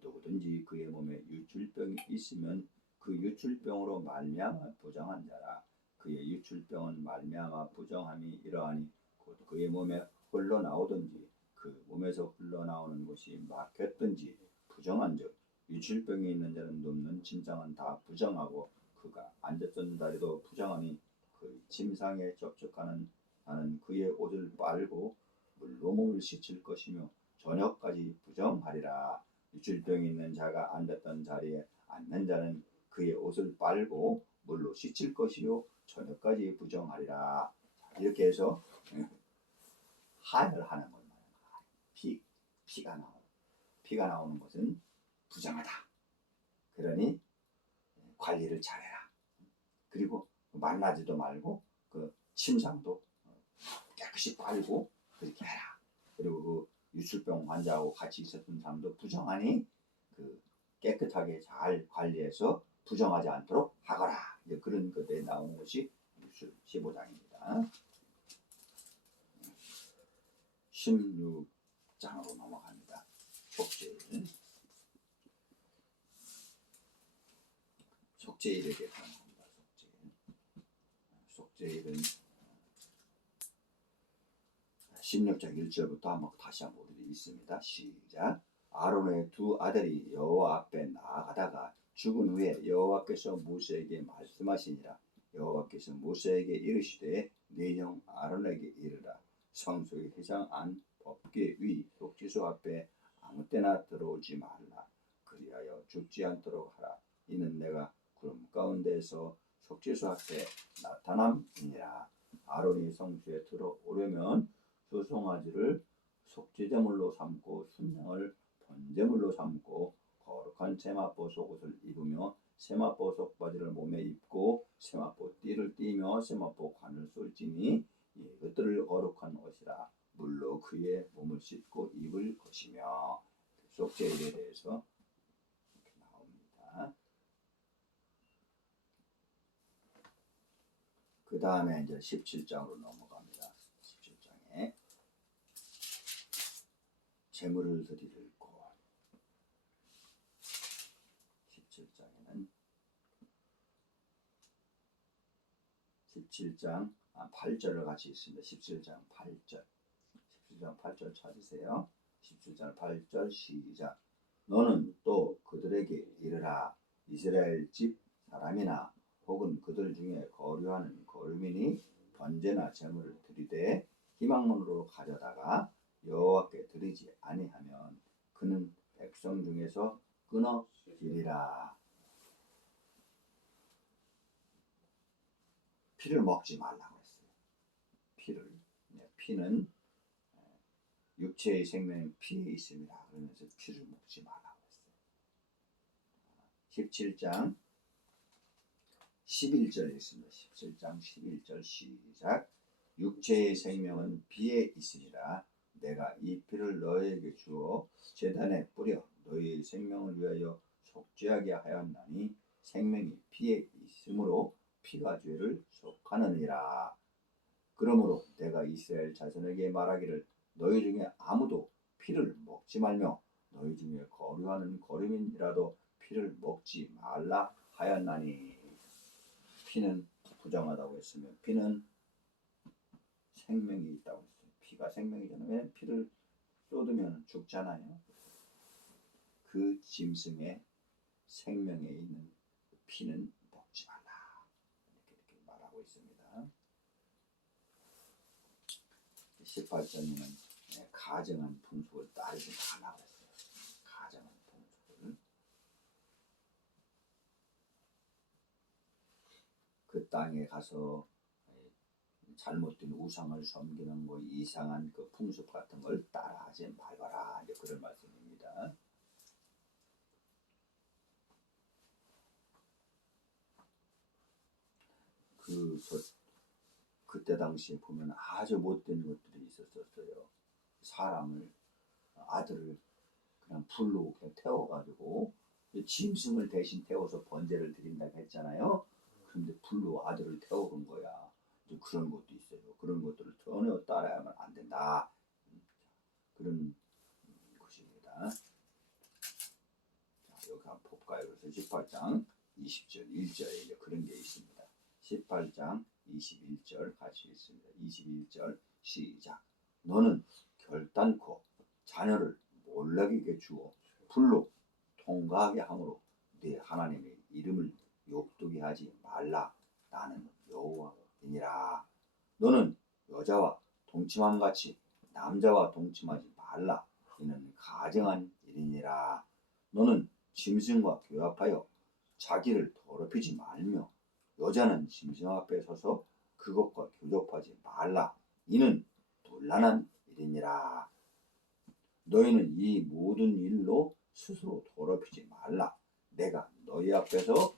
누구든지 그의 몸에 유출병이 있으면 그 유출병으로 말미암아 부정한 자라. 그의 유출병은 말미암아 부정함이 이러하니 곧 그의 몸에 흘러나오든지 그 몸에서 흘러나오는 것이 막혔든지 부정한즉 유출병이 있는 자는 눕는 침상은 다 부정하고 그가 앉았던 자리도 부정하니 그 침상에 접촉하는 자는 그의 옷을 빨고 물로 몸을 씻을 것이며 저녁까지 부정하리라. 유출병이 있는 자가 앉았던 자리에 앉는 자는 그의 옷을 빨고 물로 씻을 것이요 저녁까지 부정하리라. 이렇게 해서 하혈하는 것 말이야. 피가 나오는 것은 부정하다. 그러니 관리를 잘해라. 그리고 만나지도 말고 그 침상도 깨끗이 빨고 그렇게 해라. 그리고 그 유출병 환자하고 같이 있었던 사람도 부정하니 그 깨끗하게 잘 관리해서 부정하지 않도록 하거라. 그런 것에 나오는 것이 15장입니다. 16장으로 넘어갑니다. 속죄일에 대해서 합니다. 속죄일은 16장 1절부터 한번 다시 한번 우리 읽습니다. 시작. 아론의 2 아들이 여호와 앞에 나아가다가 죽은 후에 여호와께서 모세에게 말씀하시니라. 여호와께서 모세에게 이르시되 네 형 아론에게 이르라. 성소의 회장 안 법궤 위 속죄소 앞에 아무 때나 들어오지 말라. 그리하여 죽지 않도록 하라. 이는 내가 구름 가운데에서 속죄소 앞에 나타남이니라. 아론이 성소에 들어오려면 두 송아지를 속죄제물로 삼고 순양을 번제물로 삼고 거룩한 세마포 속옷을 입으며 세마포 속바지를 몸에 입고 세마포 띠를 띠며 세마포 관을 쏠지니 이것들을 거룩한 옷이라. 물로 그의 몸을 씻고 입을 것이며 속죄일에 대해서 이렇게 나옵니다. 그 다음에 이제 17장으로 넘어갑니다. 17장에 제물을 드릴 것. 17장에는 17장 8절을 같이 있습니다. 17장 8절. 17장 8절 찾으세요. 17장 8절 시작. 너는 또 그들에게 이르라. 이스라엘 집 사람이나 혹은 그들 중에 거류하는 거류민이 번제나 제물을 드리되 희망문으로 가져다가 여호와께 드리지 아니하면 그는 백성 중에서 끊어지리라. 피를 먹지 말라고 했어요. 피는 육체의 생명은 피에 있습니다. 그러면서 피를 먹지 말라고 했어요. 17장 11절 있습니다. 17장 11절 시작. 육체의 생명은 비에 있으니라. 내가 이 피를 너희에게 주어 제단에 뿌려 너희의 생명을 위하여 속죄하게 하였나니 생명이 피에 있으므로 피가 죄를 속하느니라. 그러므로 내가 이스라엘 자손에게 말하기를 너희 중에 아무도 피를 먹지 말며 너희 중에 거류하는 거류민이라도 피를 먹지 말라 하였나니. 피는 부정하다고 했으며 피는 생명이 있다고 했어요. 피가 생명이잖아요. 왜 피를 쏟으면 죽잖아요. 그 짐승의 생명에 있는 피는 먹지 말라. 이렇게 말하고 있습니다. 18절에는 가정한 풍속을 따르지 말라고 했어요. 가정한 풍속을. 그 땅에 가서 잘못된 우상을 섬기는 거 이상한 그 풍습 같은 걸 따라하지 말거라. 이제 그런 말씀입니다. 그때 당시에 보면 아주 못된 것들이 있었어요. 사람을 아들을 그냥 불로 그냥 태워가지고 짐승을 대신 태워서 번제를 드린다고 했잖아요. 그런데 불로 아들을 태워온 거야. 그런 것도 있어요. 그런 것들을 전혀 따라야만 안 된다. 그런 것입니다. 자, 여기 한번 볼까요? 그래서 18장 20절 1절에 그런 게 있습니다. 18장 21절 같이 있습니다. 21절 시작. 너는 결단코 자녀를 몰락에게 주어 불로 통과하게 함으로 네 하나님의 이름을 욕되게 하지 말라. 나는 여호와이니라. 너는 여자와 동침함같이 남자와 동침하지 말라. 이는 가정한 일이니라. 너는 짐승과 교합하여 자기를 더럽히지 말며 여자는 짐승 앞에 서서 그것과 교접하지 말라. 이는 곤란한 일이니라. 너희는 이 모든 일로 스스로 더럽히지 말라. 내가 너희 앞에서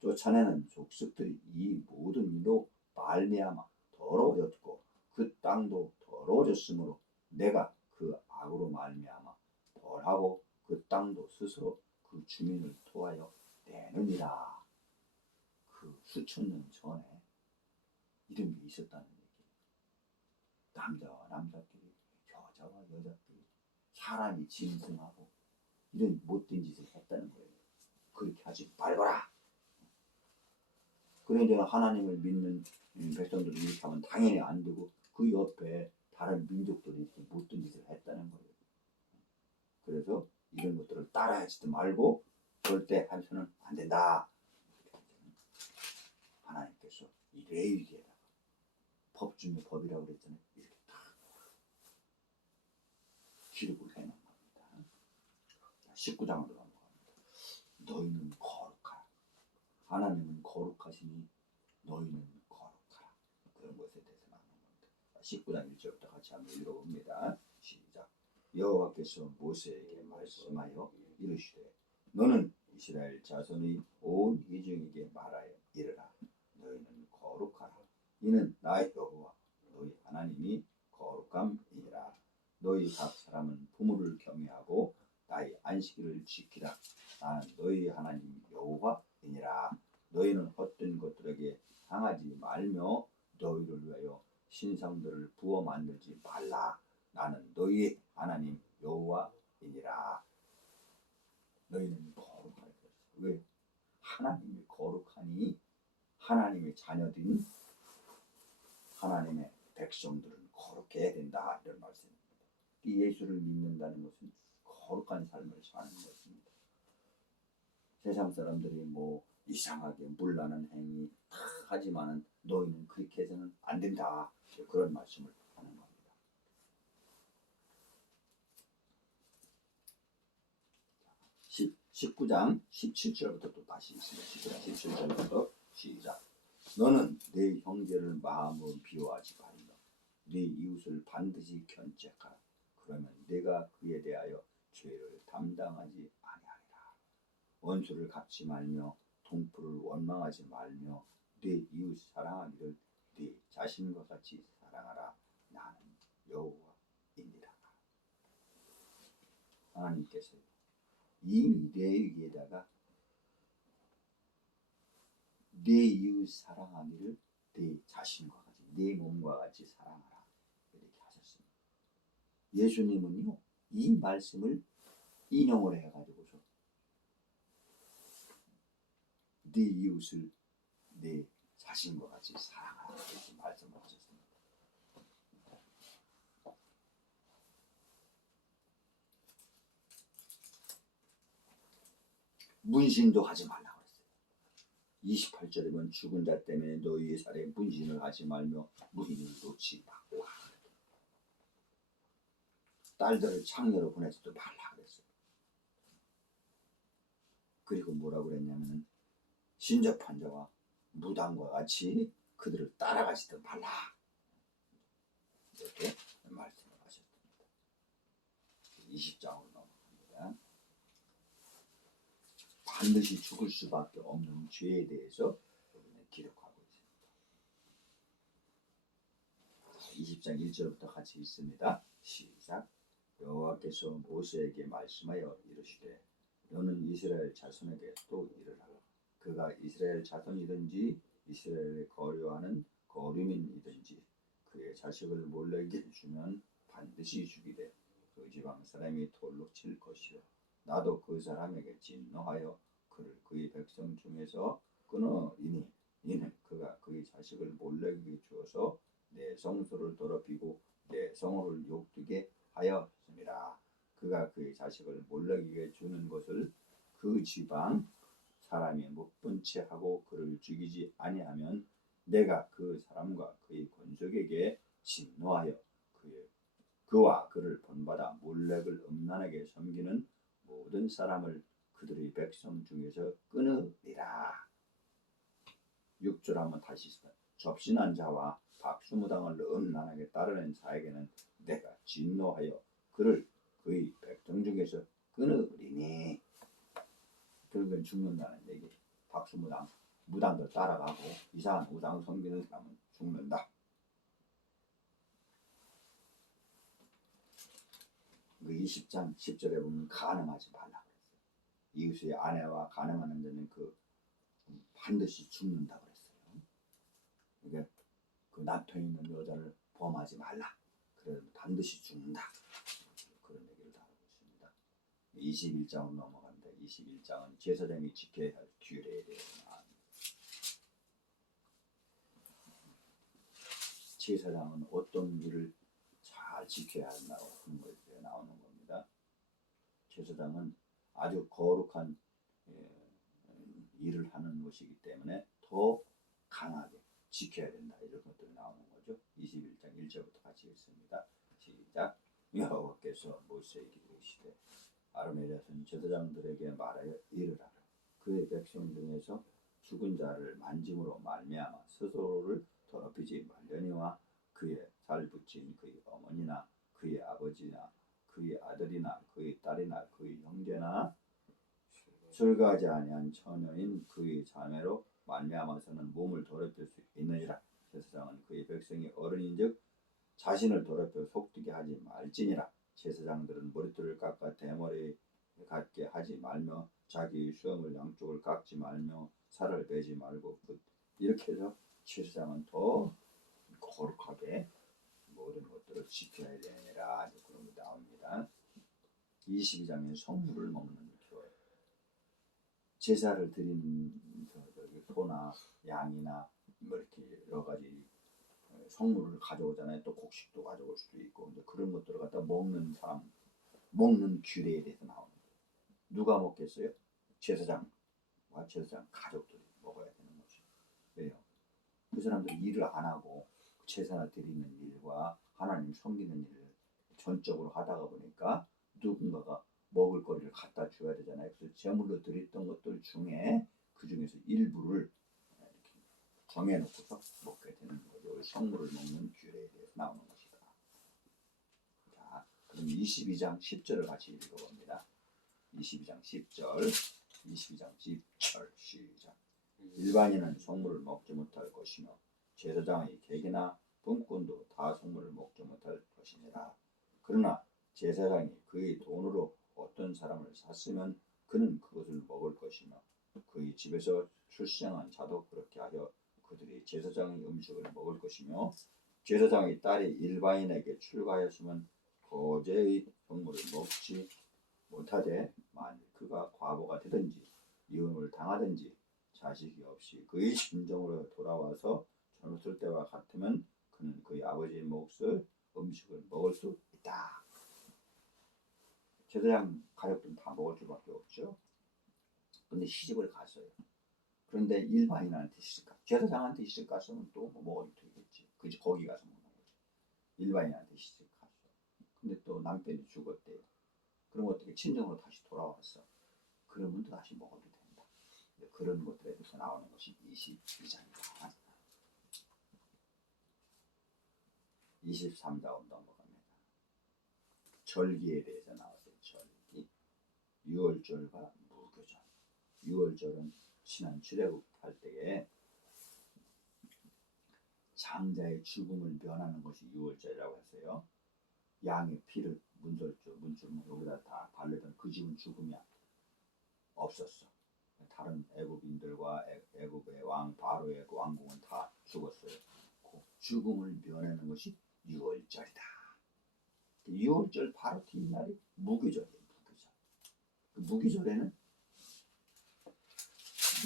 쫓아내는 족속들이 이 모든 일로 말미암아 더러워졌고 그 땅도 더러워졌으므로 내가 그 악으로 말미암아 벌하고 그 땅도 스스로 그 주민을 토하여 내느니라. 그 수천 년 전에 이런 게 있었다는 얘기. 남자와 남자끼리, 여자와 여자끼리, 사람이 짐승하고 이런 못된 짓을 했다는 거예요. 그렇게 하지 말거라. 그러니까 하나님을 믿는 백성들이 이렇게 하면 당연히 안 되고 그 옆에 다른 민족들이 이렇게 못된 짓을 했다는 거예요. 그래서 이런 것들을 따라하지도 말고 절대 해서는 안 된다. 하나님께서 이 레위기에다가 법 중에 법이라고 그랬잖아요. 이렇게 딱 기록을 해놓은 겁니다. 19장으로 넘어갑니다. 너희는 거룩하라. 하나님은 거룩하시니 너희는 거룩하라. 그런 것에 대해서 나누는 겁니다. 19장 1절부터 같이 한번 읽어봅니다. 시작. 여호와께서 모세에게 말씀하여 이르시되 너는 이스라엘 자손의 온 회중에게 말하여 이르라. 너희는 거룩하라. 이는 나 여호와 너희 하나님이 거룩함이니라. 너희 각 사람은 부모를 경외하고 나의 안식일을 지키라. 나는 너희 하나님 여호와이니라. 너희는 헛된 것들에게 향하지 말며 너희를 위하여 신상들을 부어 만들지 말라. 나는 너희 하나님 여호와이니라. 너희는 거룩하라. 왜? 하나님이 거룩하니 하나님의 자녀들인 하나님의 백성들은 거룩해야 된다. 이런 말씀입니다. 이 예수를 믿는다는 것은 거룩한 삶을 사는 것입니다. 세상 사람들이 뭐 이상하게 물나는 행위 다 하지만은 너희는 그렇게 해서는 안 된다. 그런 말씀을 하는 겁니다. 19장 17절부터 또 다시 있습니다. 19장 17절부터 시작. 너는 네 형제를 마음으로 비워하지 말며 네 이웃을 반드시 견책하라. 그러면 내가 그에 대하여 죄를 담당하지 아니하리라. 원수를 갚지 말며 동포를 원망하지 말며 네 이웃 사랑하기를 네 자신과 같이 사랑하라. 나는 여호와이니라. 하나님께서 이미 내 위에다가 내 이웃 사랑하기를 내 자신과 같이 내 몸과 같이 사랑하라 이렇게 하셨습니다. 예수님은요 이 말씀을 인용을 해가지고서 네 이웃을 내 자신과 같이 사랑하라 이렇게 말씀을 하셨습니다. 문신도 하지 말라고 했어요. 28절에 보면 죽은 자 때문에 너희의 살에 문신을 하지 말며 무인을 놓지 말라. 딸들을 창녀로 보내지도 말라 그랬어요. 그리고 뭐라고 그랬냐면은 신접한 자와 무당과 같이 그들을 따라가지도 말라. 이렇게 말씀을 하셨습니다. 20장으로 넘어갑니다. 반드시 죽을 수밖에 없는 죄에 대해서 여기는 기록하고 있습니다. 20장 1절부터 같이 읽습니다. 시작. 여호와께서 모세에게 말씀하여 이르시되 너는 이스라엘 자손에게 또 이르라. 그가 이스라엘 자손이든지 이스라엘에 거류하는 거류민이든지 그의 자식을 몰래에게 주면 반드시 죽이되 그 지방 사람이 돌로 칠 것이요 나도 그 사람에게 진노하여 그를 그의 백성 중에서 끊으리니 이는 그가 그의 자식을 몰래에게 주어서 내 성소를 더럽히고 내 성호를 욕되게 하였습니다. 그가 그의 자식을 몰래에게 주는 것을 그 지방 사람이 못 본 채 하고 그를 죽이지 아니하면 내가 그 사람과 그의 권속에게 진노하여 그와 그를 본받아 몰렉을 음란하게 섬기는 모든 사람을 그들의 백성 중에서 끊으리라. 6절 한번 다시 있어요. 접신한 자와 박수무당을 음란하게 따르는 자에게는 내가 진노하여 그를 그의 백성 중에서 끊으리니. 결국엔 죽는다는 얘기. 박수무당, 무당들 따라가고 이상한 우당 섬기는 사람은 죽는다. 그 20장 10절에 보면 간음하지 말라 그랬어요. 이웃의 아내와 간음하는 자는 그 반드시 죽는다 그랬어요. 그러니까 그 남편 있는 여자를 범하지 말라. 그래도 반드시 죽는다. 그런 얘기를 다루고 있습니다. 21장으로 넘어갑니다. 21장은 제사장이 지켜야 할 규례에 대해서 나옵니다. 제사장은 어떤 일을 잘 지켜야 한다고 하는 것에 나오는 겁니다. 제사장은 아주 거룩한 일을 하는 것이기 때문에 더 강하게 지켜야 된다. 이런 것들이 나오는 거죠. 21장 1절부터 같이 읽습니다. 시작. 여호와께서 모세에게 이르시되 아론의 자손 제사장들에게 말하여 이르라. 그의 백성 중에서 죽은 자를 만짐으로 말미암아 스스로를 더럽히지 말려니와 그의 살 붙인 그의 어머니나 그의 아버지나 그의 아들이나 그의 딸이나 그의 형제나 출가하지 아니한 처녀인 그의 자매로 말미암아서는 몸을 더럽힐 수 있느니라. 제사장은 그의 백성이 어른인즉 자신을 더럽혀 속되게 하지 말지니라. 제사장들은 머리털을 깎아 대머리 같게 하지 말며 자기의 수염을 양쪽을 깎지 말며 살을 베지 말고 이렇게 해서 제사장은 더 거룩하게 모든 것들을 지켜야 되니라. 그런 게 나옵니다. 22장에 성물을 먹는 교회. 제사를 드리는 소나 양이나 뭐 이렇게 여러 가지 성물을 가져오잖아요. 또 곡식도 가져올 수도 있고, 근데 그런 것들을 갖다 먹는 사람, 먹는 규례에 대해서 나오는 거예요. 누가 먹겠어요? 제사장과 제사장 가족들이 먹어야 되는 거죠. 왜요? 그 사람들이 일을 안 하고 제사 드리는 일과 하나님 섬기는 일을 전적으로 하다가 보니까 누군가가 먹을 거리를 갖다 줘야 되잖아요. 그래서 제물로 드렸던 것들 중에 그 중에서 일부를 이렇게 정해놓고서 먹게 되는 거죠. 성물을 먹는 규례에 대해서 나오는 것이다. 자, 그럼 22장 10절을 같이 읽어봅니다. 22장 10절, 22장 10절 시작. 일반인은 성물을 먹지 못할 것이며 제사장의 객이나 품꾼도 다 성물을 먹지 못할 것이니라. 그러나 제사장이 그의 돈으로 어떤 사람을 샀으면 그는 그것을 먹을 것이며 그의 집에서 출생한 자도 그렇게 하여 그들이 제사장의 음식을 먹을 것이며 제사장의 딸이 일반인에게 출가하였으면 거제의 성물을 먹지 못하되 만일 그가 과부가 되든지 이혼을 당하든지 자식이 없이 그의 심정으로 돌아와서 젊었을 때와 같으면 그는 그의 아버지의 몫을 음식을 먹을 수 있다. 제사장 가족들은 다 먹을 수밖에 없죠. 근데 시집을 갔어요. 그런데 일반인한테 시집 가. 제사장한테 시집 갔으면 또 뭐 먹어도 되겠지. 그지 거기 가서 먹는 거지. 일반인한테 시집 갔어. 근데 또 남편이 죽었대요. 그럼 어떻게 친정으로 다시 돌아왔어. 그러면 또 다시 먹어도 된다. 그런 것들에 대해서 나오는 것이 22장이다. 23장으로 넘어갑니다. 절기에 대해서 나왔어요. 절기. 6월절과 무교절. 6월절은 신한 출애굽할 때에 장자의 죽음을 면하는 것이 6월절이라고 했어요. 양의 피를 문줄 여기다 다 바르던 그 집은 죽음이 없었어. 다른 애굽인들과 애굽의 왕 바로의 그 왕궁은 다 죽었어요. 그 죽음을 면하는 것이 6월절이다. 6월절 바로 뒷날이 무교절이에요. 무교절. 그 무교절에는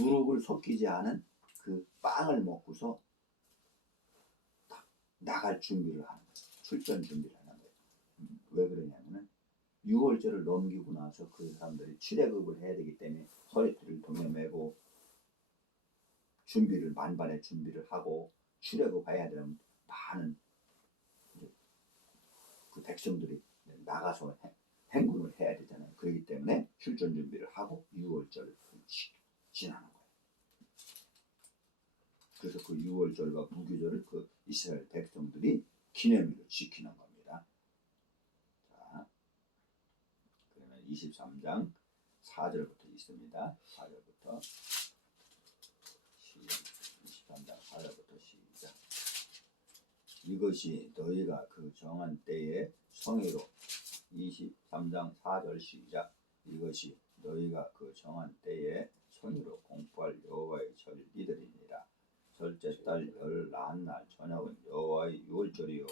누룩을 섞이지 않은 그 빵을 먹고서 나갈 준비를 하는 거예요. 출전 준비를 하는 거예요. 왜 그러냐면은 6월절을 넘기고 나서 그 사람들이 출애굽을 해야 되기 때문에 허리띠를 동여매고 준비를 만반의 준비를 하고 출애굽해야 되는 많은 그 백성들이 나가서 행군을 해야 되잖아요. 그렇기 때문에 출전 준비를 하고 6월절을 지나는 거예요. 그래서 그 6월절과 무교절을 그 이스라엘 백성들이 기념일로 지키는 겁니다. 자, 그러면 23장 4절부터 있습니다. 4절부터 23장 4절부터 시작. 이것이 너희가 그 정한 때에 성의로 23장 4절 시작. 이것이 너희가 그 정한 때에 성의로 공포할 여호와의 절기들이니라. 첫째 달 14날 저녁은 여호와의 유월절이요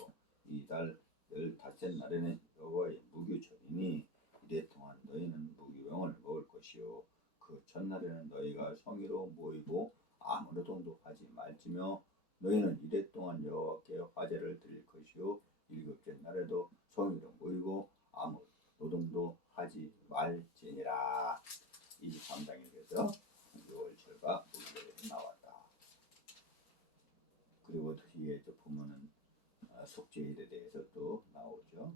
이 달 15째 날에는 여호와의 무교절이니 이래 동안 너희는 무교병을 먹을 것이요 그 첫날에는 너희가 성의로 모이고 아무 노동도 하지 말지며 너희는 이래 동안 여호와께 화제를 드릴 것이요 일곱째 날에도 성의로 모이고 아무 노동도 하지 말지니라. 23장에서 6월절과 무교절이 나왔다. 그리고 뒤에 보면은 속죄일에 대해서 또 나오죠.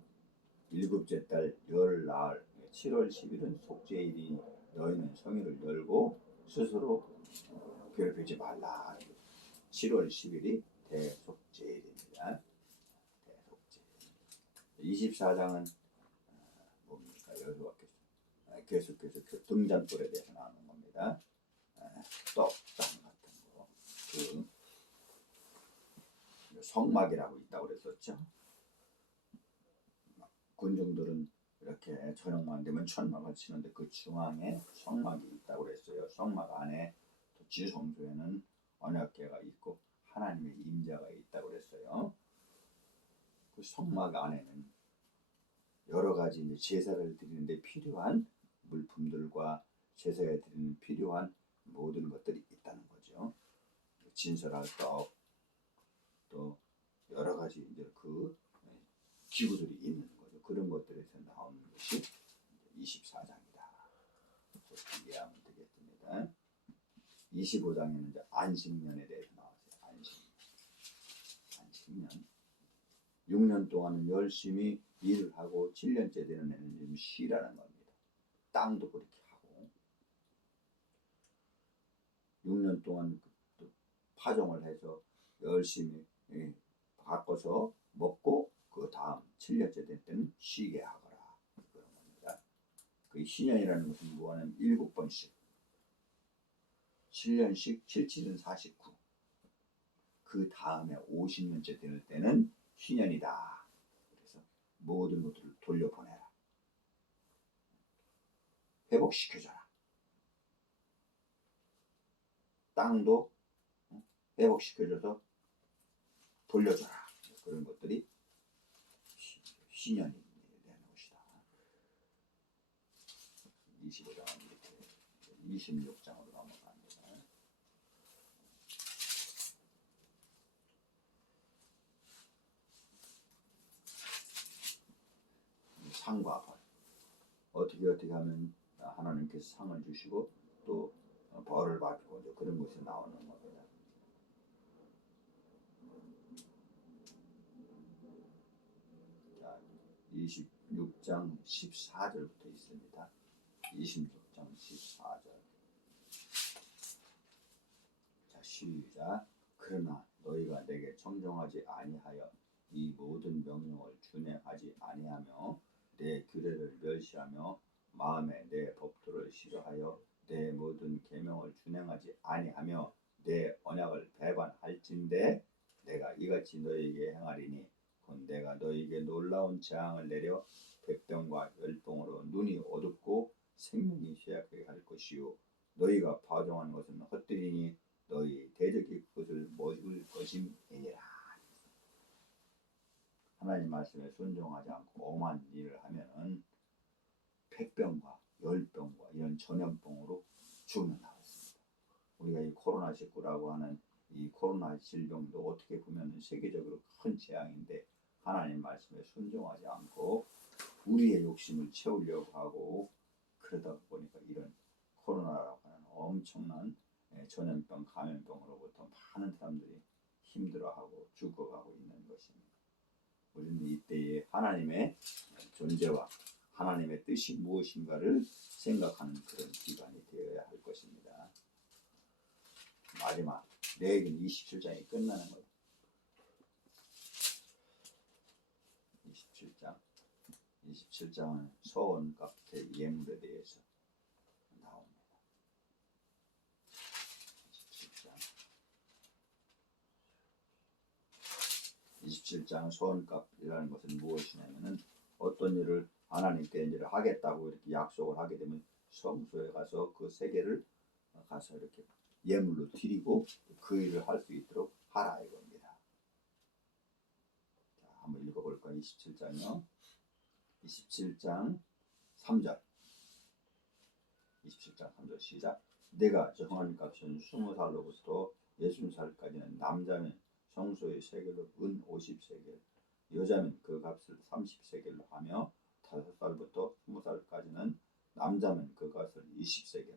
일곱째 달 열날 7월 10일은 속죄일이 너희는 성일을 열고 스스로 괴롭히지 말라. 7월 10일이 대속죄일입니다. 대속죄일. 24장은 뭡니까? 여호와 계속해서 등잔불에 대해서 나오는 겁니다. 떡상 같은 거. 그 성막이라고 있다고 그랬었죠. 군중들은 이렇게 저녁만 되면 천막을 치는데 그 중앙에 성막이 있다고 그랬어요. 성막 안에 지성소에는 언약궤가 있고 하나님의 임재가 있다고 그랬어요. 그 성막 안에는 여러 가지 이제 제사를 드리는데 필요한 물품들과 제사에 드리는 필요한 모든 것들이 있다는 거죠. 진설할 떡, 또 여러 가지 이제 그 기구들이 있는 거죠. 그런 것들에서 나오는 것이 24장이다. 이해하면 되겠습니다. 25장에는 이제 안식년에 대해서 나왔어요. 안식년. 6년 동안은 열심히 일을 하고 7년째 되는 애는 좀 쉬라는 겁니다. 땅도 그렇게 하고 6년 동안 또 파종을 해서 열심히 바꿔서 먹고 그 다음 7년째 될 때는 쉬게 하거라. 그런 겁니다. 그 희년이라는 것은 뭐하냐면 7번씩 7년씩 7, 7은 49 그 다음에 50년째 될 때는 희년이다. 그래서 모든 것들을 돌려보내라. 회복시켜줘라. 땅도 회복시켜줘서 돌려줘라. 그런 것들이 희년이 되는 것이다. 25장은 이렇게 26장으로 넘어갑니다. 상과 벌. 어떻게 하면 하나님께서 상을 주시고 또 벌을 받고 이제 그런 것이 나오는 겁니다. 자, 26장 14절부터 있습니다. 26장 14절. 자, 시작. 그러나 너희가 내게 청종하지 아니하여 이 모든 명령을 준행하지 아니하며 내 규례를 멸시하며 마음에 내 법도를 싫어하여 내 모든 계명을 준행하지 아니하며 내 언약을 배반할진대 내가 이같이 너희에게 행하리니 곧 내가 너희에게 놀라운 재앙을 내려 백병과 열병으로 눈이 어둡고 생명이 쇠약하게 할 것이요 너희가 파종한 것은 헛되리니 너희 대적이 그것을 먹을 것임이니라. 하나님 말씀에 순종하지 않고 엄한 일을 하면은 백병과 열병과 이런 전염병으로 죽는다고 했습니다. 우리가 이 코로나19라고 하는 이 코로나 질병도 어떻게 보면 세계적으로 큰 재앙인데 하나님 말씀에 순종하지 않고 우리의 욕심을 채우려고 하고 그러다 보니까 이런 코로나라고 하는 엄청난 전염병, 감염병으로부터 많은 사람들이 힘들어하고 죽어가고 있는 것입니다. 우리는 이때에 하나님의 존재와 하나님의 뜻이 무엇인가를 생각하는 그런 기간이 되어야 할 것입니다. 마지막 내일은 27장이 끝나는 거예요. 27장은 소원 값의 예물에 대해서 나옵니다. 27장 소원값이라는 것은 무엇이냐면은 어떤 일을 하나님께 일을 하겠다고 이렇게 약속을 하게 되면 성소에 가서 그 세계를 가서 이렇게 예물로 드리고 그 일을 할 수 있도록 하라 이겁니다. 자, 한번 읽어볼까요? 27장이요. 27장 3절. 27장 3절 시작. 내가 정한 값은 20살로부터 60살까지는 남자는 성소의 세겔로 은 50세겔, 여자는 그 값을 30세겔로 하며 5살부터 20살까지는 남자는 그 값을 20세겔,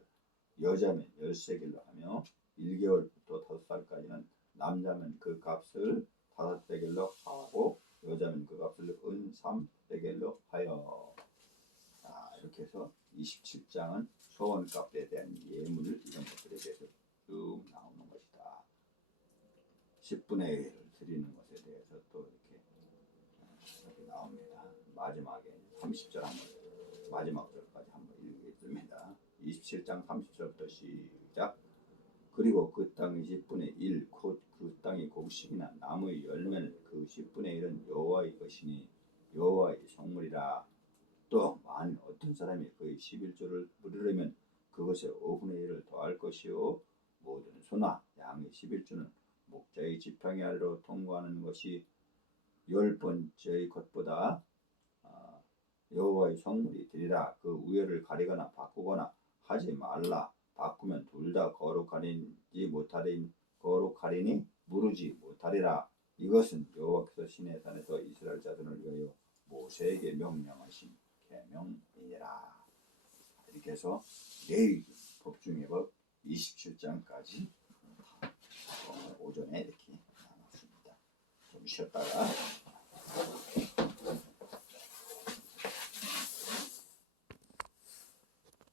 여자는 10세겔로 하며 1개월부터 5살까지는 남자는 그 값을 5세겔로 하고 여자는 그 값을 은 3세겔로 하여. 자, 이렇게 해서 27장은 소원값에 대한 예물 이런 것들에 대해서 쭉 나오는 것이다. 10분의 1을 드리는 것에 대해서 또 이렇게 나옵니다. 마지막에 30절 한번 마지막 절까지 한번 읽겠습니다. 27장 30절부터 시작. 그리고 그 땅의 10분의 1 곧 그 땅의 곡식이나 나무의 열매는 그 10분의 1은 여호와의 것이니 여호와의 성물이라. 또 만일 어떤 사람이 그의 11조를 물으려면 그것에 5분의 1을 더할 것이요 모든 소나 양의 11조는 목자의 지팡이 아래로 통과하는 것이 10번째의 것보다 여호와의 성물이 되리라. 그 우열을 가리거나 바꾸거나 하지 말라. 바꾸면 둘 다 거룩하리니 무르지 못하리라. 이것은 여호와께서 시내 산에서 이스라엘 자손을 위하여 모세에게 명령하신 계명이니라. 이렇게 해서 내일 법중의 법 27장까지 오전에 이렇게 나눴습니다. 좀 쉬었다가